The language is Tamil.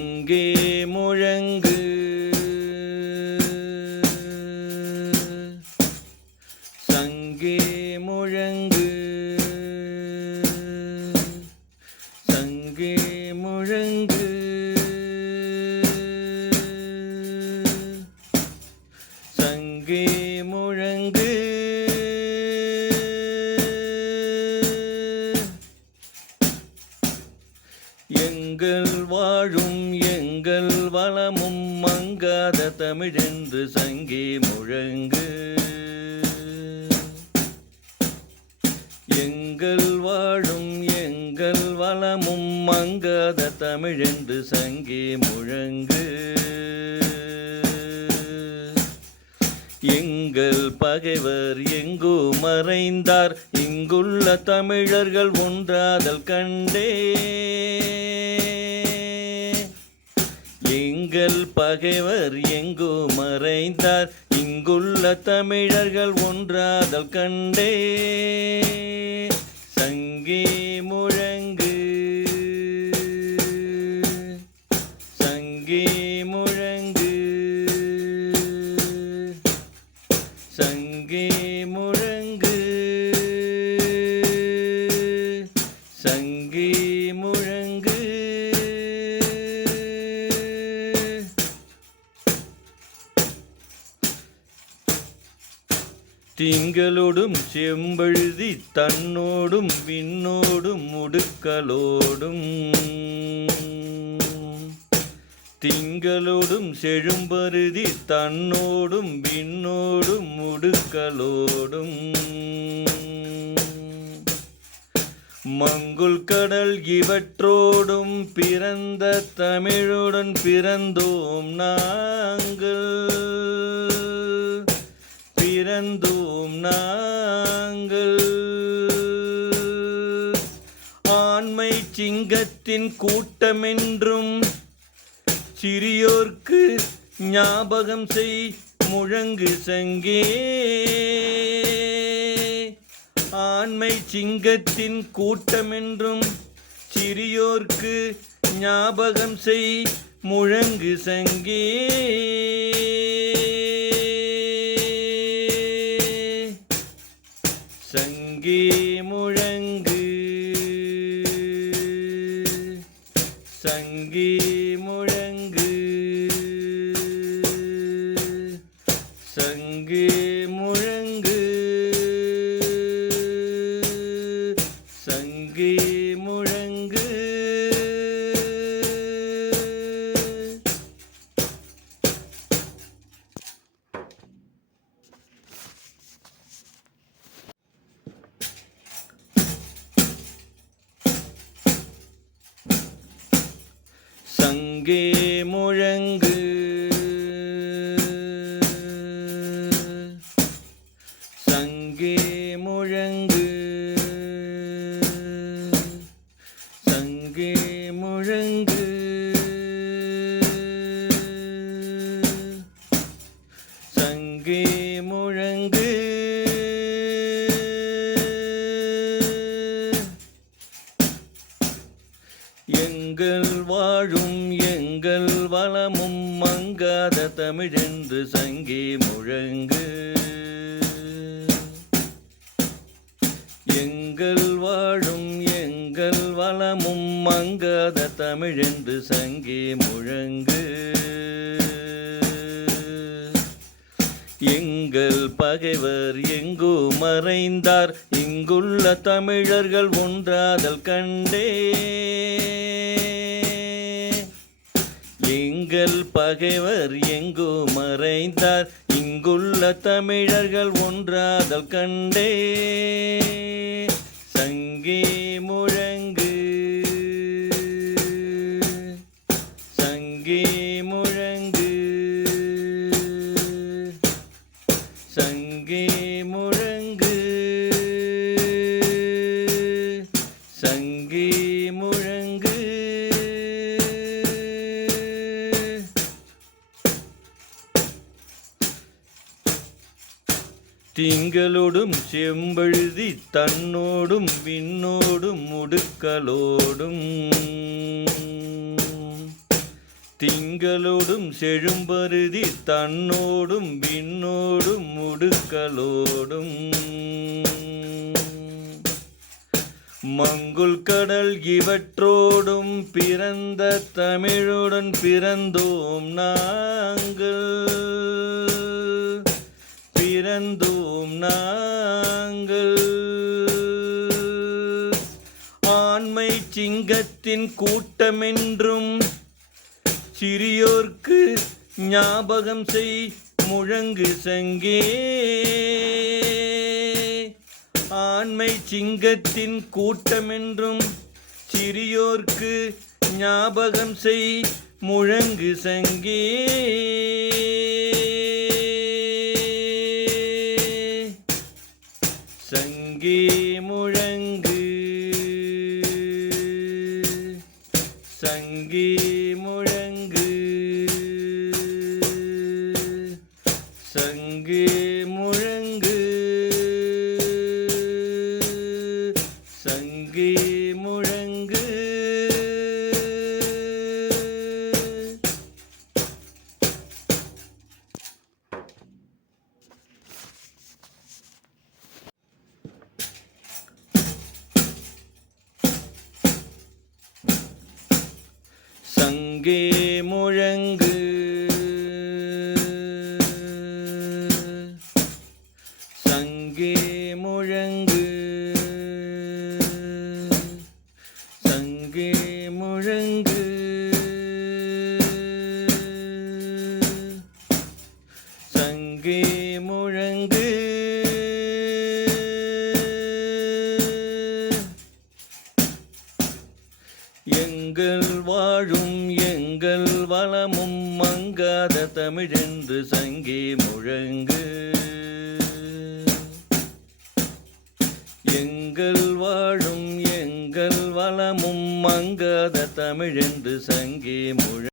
சங்கே முழங்கு. சங்கே முழங்கு. சங்கே முழங்கு. சங்கே மங்காத தமிழென்று சங்கே முழங்கு. எங்கள் வாழும் எங்கள் வளமும் மங்காத தமிழென்று சங்கே முழங்கு. எங்கள் பகைவர் எங்கோ மறைந்தார் இங்குள்ள தமிழர்கள் ஒன்றாதல் கண்டே. எங்கள் பகைவர் எங்கோ மறைந்தார்? இங்குள்ள தமிழர்கள் ஒன்றாதல் கண்டே. சங்கே திங்களோடும் செம்பழுதி தன்னோடும் விண்ணோடும் முடுக்கலோடும். திங்களோடும் செழும்பருதி தன்னோடும் விண்ணோடும் முடுக்கலோடும். மங்குல் கடல் இவற்றோடும் பிறந்த தமிழுடன் பிறந்தோம் நாங்கள். பிறந்தோம் நாங்கள் ஆண்மை சிங்கத்தின் கூட்டமென்றும் சிறியோர்க்கு ஞாபகம் செய் முழங்கு சங்கே. ஆண்மை சிங்கத்தின் கூட்டமென்றும் சிறியோர்க்கு ஞாபகம் செய் முழங்கு சங்கே. சங்கே முழங்கு. சங்கே சங்கே முழங்கு சங்கே முழங்கு சங்கே முழங்கு சங்கே முழங்கு மங்காத தமிழென்று சங்கே முழங்கு. எங்கள் வாழும் எங்கள் வளமும் மங்காத தமிழென்று சங்கே முழங்கு. எங்கள் பகைவர் எங்கோ மறைந்தார்? இங்குள்ள தமிழர்கள் ஒன்றாதல் கண்டே. எங்கள் பகைவர் எங்கோ மறைந்தார். இங்குள்ள தமிழர்கள் ஒன்றாதல் கண்டே. சங்கே திங்களோடும் செம்பழுதி தன்னோடும் விண்ணோடும் முடுக்கலோடும். திங்களோடும் செழும்பருதி தன்னோடும் விண்ணோடும் முடுக்கலோடும். மங்குல் கடல் இவற்றோடும் பிறந்த தமிழுடன் பிறந்தோம் நாங்கள். சிங்கத்தின் கூட்டமென்றும் சிறியோர்க்கு ஞாபகம் செய் முழங்கு சங்கே. ஆண்மை சிங்கத்தின் கூட்டமென்றும் சிறியோர்க்கு ஞாபகம் செய் முழங்கு சங்கே. சங்கே முழங்கு You. ninguém மங்காத தமிழென்று சங்கே முழங்கு. எங்கள் வாழும் எங்கள் வளமும் மங்காத தமிழென்று சங்கே முழ